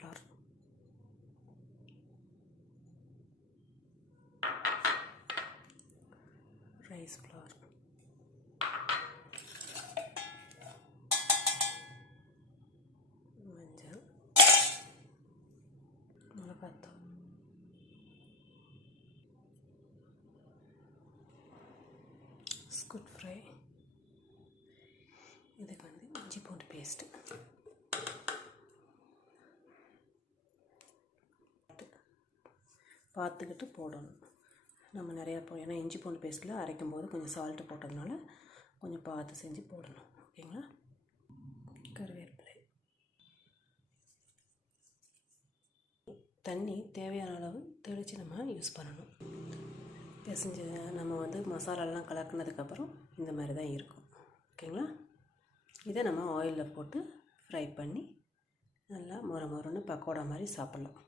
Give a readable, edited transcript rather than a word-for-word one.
Cornflour, rice flower, மஞ்சள், மிளகாத்தூள், ஸ்குட் fry, இதுக்கு வந்து இஞ்சி பூண்டு பேஸ்ட்டு, பார்த்துக்கிட்டு போடணும். நம்ம நிறையா ஏன்னா இஞ்சி பூண்டு பேஸ்ட்டில் அரைக்கும் போது கொஞ்சம் சால்ட்டு போட்டதுனால கொஞ்சம் பார்த்து செஞ்சு போடணும். ஓகேங்களா? கருவேப்பிலை, தண்ணி தேவையான அளவு தெளித்து நம்ம யூஸ் பண்ணணும். பிசைஞ்சு நம்ம வந்து மசாலாலாம் கலக்குனதுக்கப்புறம் இந்த மாதிரி தான் இருக்கும். ஓகேங்களா? இதை நம்ம ஆயிலில் போட்டு ஃப்ரை பண்ணி நல்லா மொறு மொறுன்னு பக்கோடா மாதிரி சாப்பிட்லாம்.